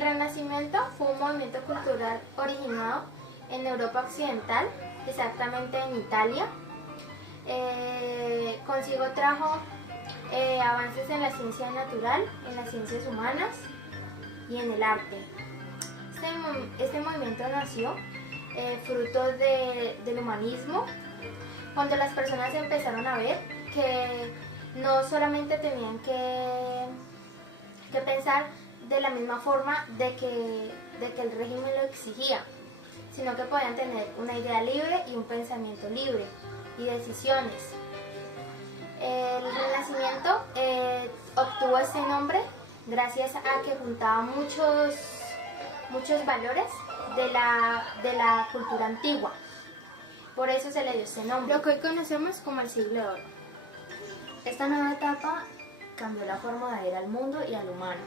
El Renacimiento fue un movimiento cultural originado en Europa Occidental, exactamente en Italia. Consigo trajo avances en la ciencia natural, en las ciencias humanas y en el arte. Este movimiento nació fruto del humanismo, cuando las personas empezaron a ver que no solamente tenían que pensar de la misma forma de que el régimen lo exigía, sino que podían tener una idea libre y un pensamiento libre y decisiones. El Renacimiento obtuvo este nombre gracias a que juntaba muchos valores de la cultura antigua. Por eso se le dio este nombre, lo que hoy conocemos como el siglo de oro. Esta nueva etapa cambió la forma de ver al mundo y al humano,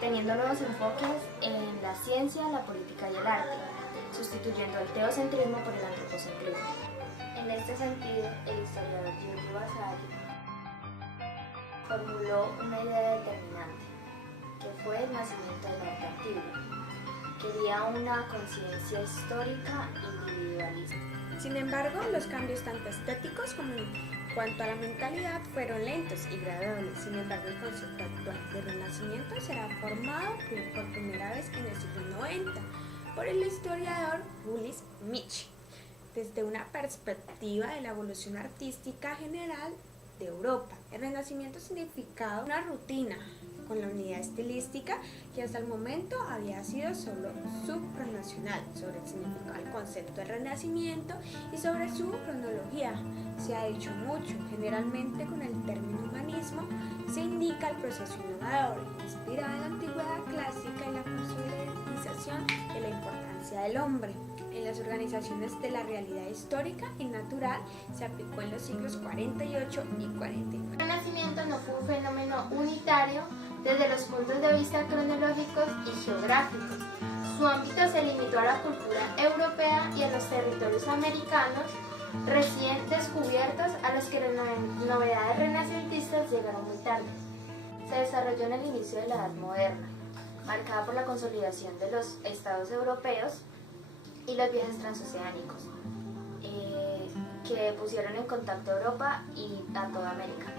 teniendo nuevos enfoques en la ciencia, la política y el arte, sustituyendo el teocentrismo por el antropocentrismo. En este sentido, el historiador Giorgio Vasari formuló una idea determinante, que fue el nacimiento del arte antiguo. Quería una conciencia histórica individualista. Sin embargo, los cambios tanto estéticos como en cuanto a la mentalidad fueron lentos y graduales. Sin embargo, el concepto actual de renacimiento será formado por primera vez en el siglo XIX por el historiador Ulrich Mach, desde una perspectiva de la evolución artística general de Europa. El renacimiento significaba una rutina con la unidad estilística que hasta el momento había sido solo supranacional. Sobre el significado del concepto de renacimiento y sobre su cronología se ha dicho mucho. Generalmente con el término humanismo se indica el proceso innovador, inspirado en la antigüedad clásica y la consolidación de la importancia del hombre en las organizaciones de la realidad histórica y natural. Se aplicó en los siglos 48 y 49. El Renacimiento no fue un fenómeno unitario desde los puntos de vista cronológicos y geográficos. Su ámbito se limitó a la cultura europea y a los territorios americanos recién descubiertos, a los que las novedades renacentistas llegaron muy tarde. Se desarrolló en el inicio de la Edad Moderna, marcada por la consolidación de los estados europeos y los viajes transoceánicos, que pusieron en contacto a Europa y a toda América.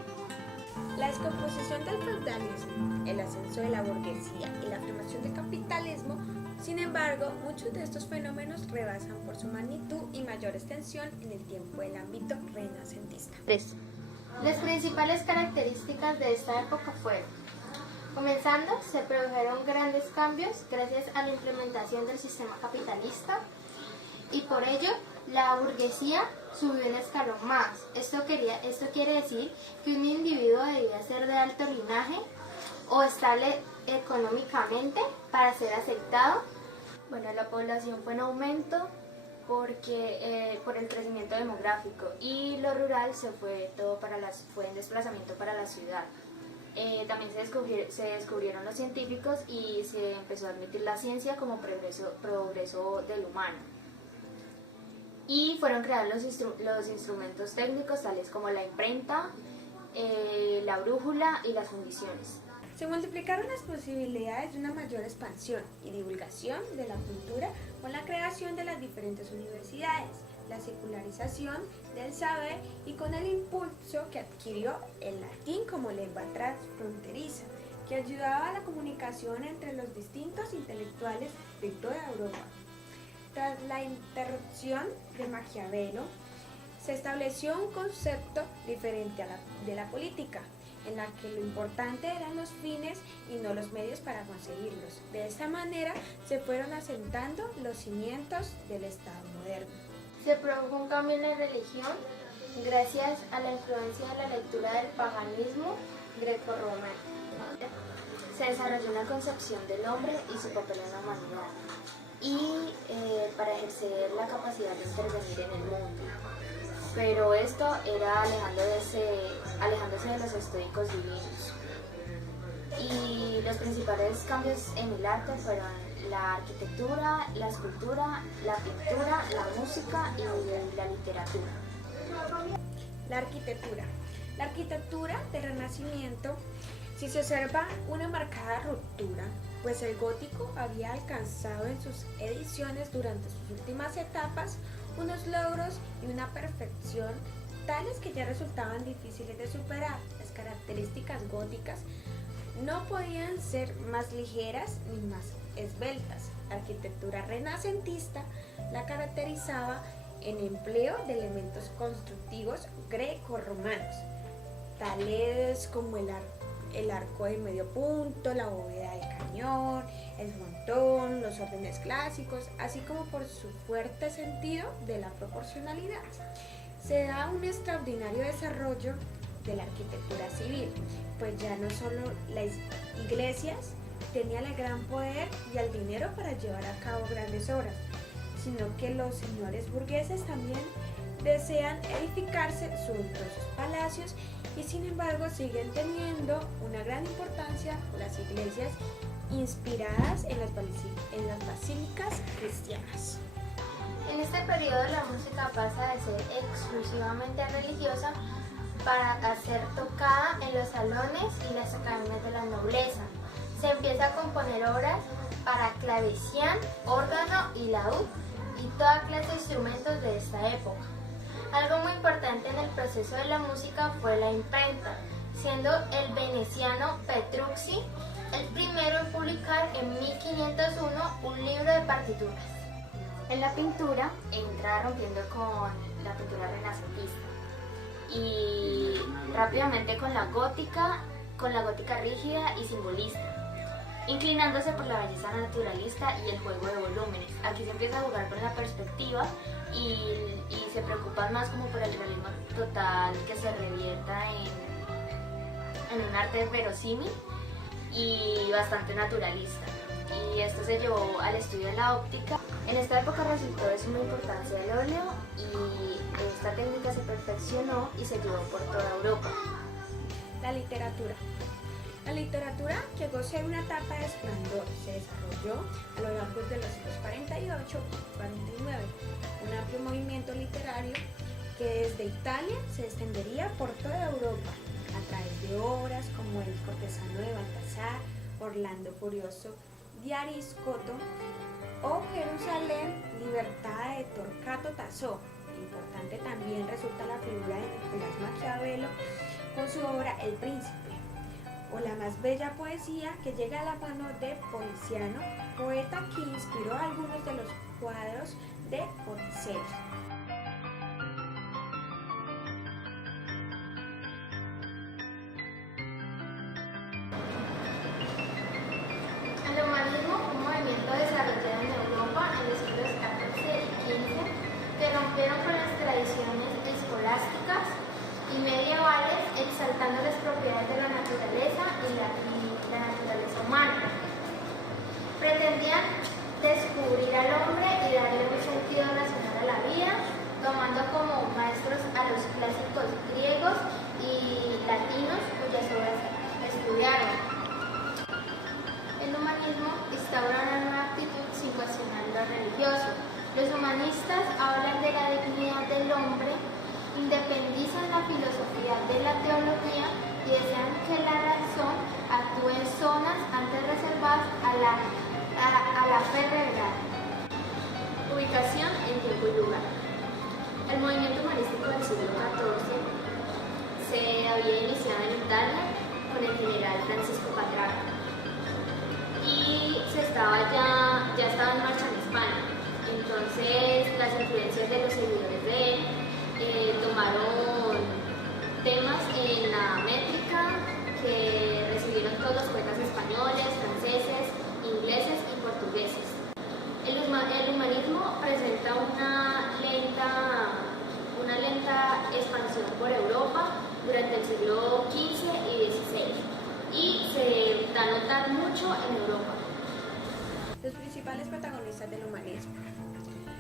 La descomposición del feudalismo, el ascenso de la burguesía y la afirmación del capitalismo. Sin embargo, muchos de estos fenómenos rebasan por su magnitud y mayor extensión en el tiempo del ámbito renacentista. 3. Las principales características de esta época fueron: comenzando, se produjeron grandes cambios gracias a la implementación del sistema capitalista, y por ello la burguesía subió un escalón más. Esto quiere decir que un individuo debía ser de alto linaje o estable económicamente para ser aceptado. Bueno, la población fue en aumento por el crecimiento demográfico, y lo rural fue en desplazamiento para la ciudad. También se descubrieron los científicos y se empezó a admitir la ciencia como progreso del humano. Y fueron creados los instrumentos técnicos tales como la imprenta, la brújula y las fundiciones. Se multiplicaron las posibilidades de una mayor expansión y divulgación de la cultura con la creación de las diferentes universidades, la secularización del saber y con el impulso que adquirió el latín como lengua transfronteriza, que ayudaba a la comunicación entre los distintos intelectuales de toda Europa. Tras la interrupción de Maquiavelo, se estableció un concepto diferente de la política, en la que lo importante eran los fines y no los medios para conseguirlos. De esta manera se fueron asentando los cimientos del Estado moderno. Se produjo un cambio en la religión gracias a la influencia de la lectura del paganismo grecorromano. Se desarrolló una concepción del hombre y su papel en la humanidad, y para ejercer la capacidad de intervenir en el mundo. Pero esto era alejándose de los estoicos divinos. Y los principales cambios en el arte fueron la arquitectura, la escultura, la pintura, la música y la literatura. La arquitectura. La arquitectura del Renacimiento, si se observa una marcada ruptura pues el gótico había alcanzado en sus ediciones durante sus últimas etapas unos logros y una perfección tales que ya resultaban difíciles de superar. Las características góticas no podían ser más ligeras ni más esbeltas. La arquitectura renacentista la caracterizaba en empleo de elementos constructivos greco-romanos, tales como el arco de medio punto, la bóveda del cañón, el frontón, los órdenes clásicos, así como por su fuerte sentido de la proporcionalidad. Se da un extraordinario desarrollo de la arquitectura civil, pues ya no solo las iglesias tenían el gran poder y el dinero para llevar a cabo grandes obras, sino que los señores burgueses también desean edificarse suntuosos palacios y sin embargo siguen teniendo una gran importancia las iglesias inspiradas en las basílicas cristianas. En este periodo la música pasa de ser exclusivamente religiosa para ser tocada en los salones y las academias de la nobleza. Se empieza a componer obras para clavecín, órgano y laúd y toda clase de instrumentos de esta época. Algo muy importante en el proceso de la música fue la imprenta, siendo el veneciano Petrucci el primero en publicar en 1501 un libro de partituras. En la pintura entra rompiendo con la pintura renacentista y rápidamente con la gótica rígida y simbolista, inclinándose por la belleza naturalista y el juego de volúmenes. Aquí se empieza a jugar con la perspectiva y se preocupan más como por el realismo total que se revierta en un arte verosímil y bastante naturalista. Y esto se llevó al estudio de la óptica. En esta época resultó de suma importancia el óleo y esta técnica se perfeccionó y se llevó por toda Europa. La literatura. La literatura llegó a ser una etapa de esplendor, se desarrolló a lo largo de los siglos 48 y 49, un amplio movimiento literario que desde Italia se extendería por toda Europa a través de obras como El cortesano de Baltasar, Orlando Furioso de Aristóteles o Jerusalén libertada de Torquato Tasso. Importante también resulta la figura de Nicolás Maquiavelo con su obra El Príncipe, o la más bella poesía que llega a la mano de Poliziano, poeta que inspiró algunos de los cuadros de Botticelli. El humanismo fue un movimiento desarrollado en Europa en los siglos XIV y XV que rompieron con las tradiciones escolásticas y medievales, exaltando las propiedades de la naturaleza y la naturaleza humana. Pretendían descubrir al hombre y darle un sentido racional a la vida, tomando como maestros a los clásicos griegos y latinos cuyas obras estudiaron. El humanismo instaura una nueva actitud sin cuestionar lo religioso. Los humanistas hablan de la dignidad del hombre, independizan la filosofía de la teología y desean que la razón actúe en zonas antes reservadas a la fe revelada. Ubicación en tiempo y lugar. El movimiento humanístico del siglo XIV se había iniciado en Italia con el general Francisco Petrarca y ya estaba en marcha en España. Entonces las influencias de los seguidores de él tomaron temas en la métrica que recibieron todos los poetas españoles, franceses, ingleses y portugueses. El humanismo presenta una lenta expansión por Europa durante el siglo XV y XVI y se da a notar mucho en Europa. Los principales protagonistas del humanismo.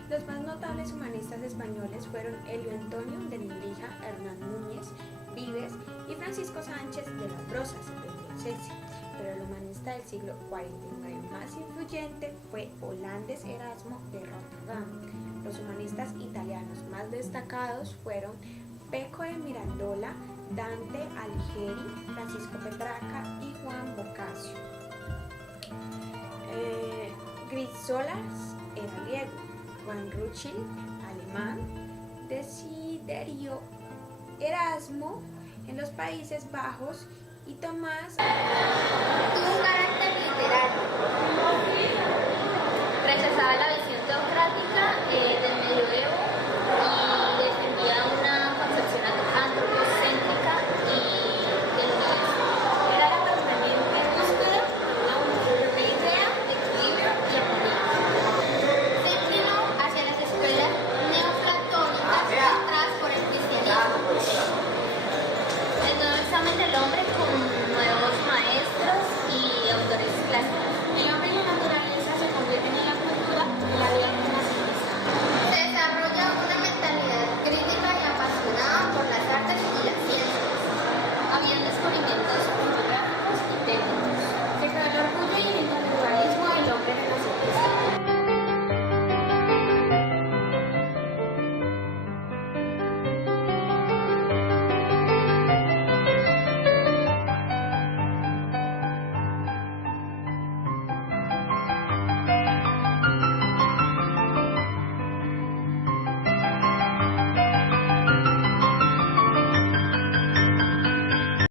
Los más notables humanistas españoles fueron Elio Antonio de Nebrija, Hernán Núñez Vives y Francisco Sánchez de las Brozas, pero el humanista del siglo XLIX más influyente fue Holandes Erasmo de Rotterdam. Los humanistas italianos más destacados fueron Peco de Mirandola, Dante Alighieri, Francisco Petrarca y Juan Boccaccio. Grisolas era griego, Juan Rothschild alemán, Desiderio Erasmo en los Países Bajos y Tomás Tuvo un carácter literario. Rechazaba la